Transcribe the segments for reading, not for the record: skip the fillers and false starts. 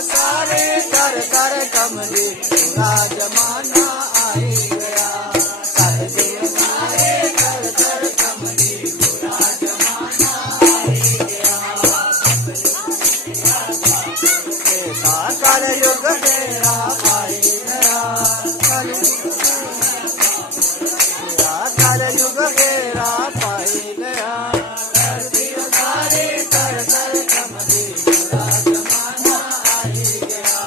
सारे कर कर कमली पूरा जमाना आई गया। कर दिए सारे कर कर कमली पूरा जमाना आई गया। कल युग तेरा आई गया। कल युग तेरा पाई गया। कर दिए सारे कर कर कमली पूरा जमाना आई गया।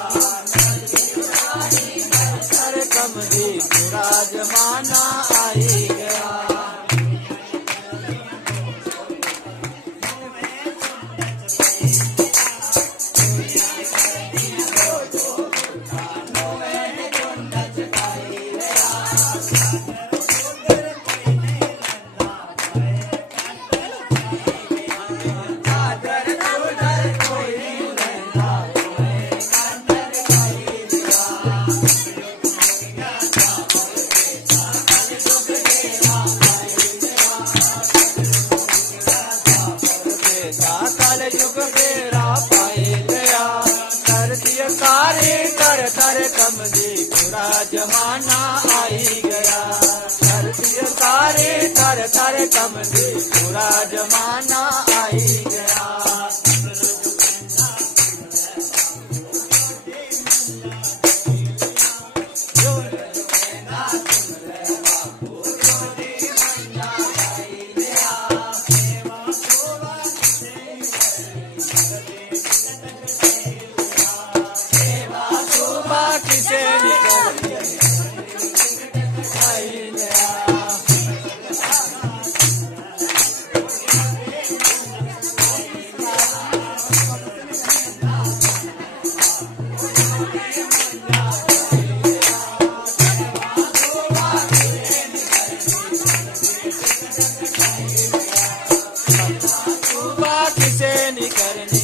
कर कमली पूरा जमाना आई गया। कल युग तेरा पाई गया। कर दिए सारे कर कर कमली पूरा जमाना आई गया। कर दिए सारे कर कर कमली पूरा जमाना आई गया। किसे निकल आई गया। सुबह किसे निकलनी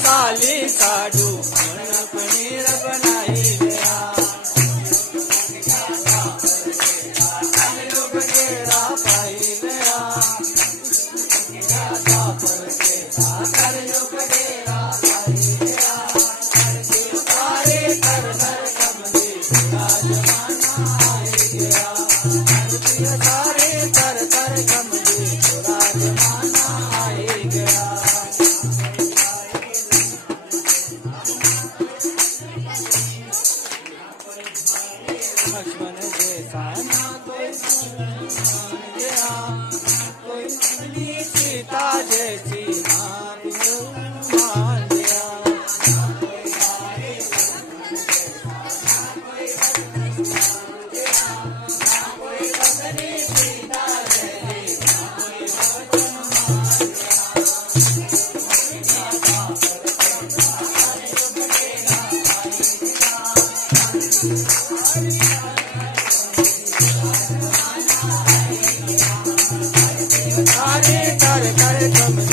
साली साडू मन पनीर बनाई गया। कल युग तेरा पाई गया। कल युग तेरा पाई गया। सारे कर कर कमली पूरा जमाना आई गया। सारे कर कर कमली पूरा जमाना आई गया। लक्ष्मण जैसा ना कोई गया। कोई सीता जैसी मान लिया। सारे कर कर कमली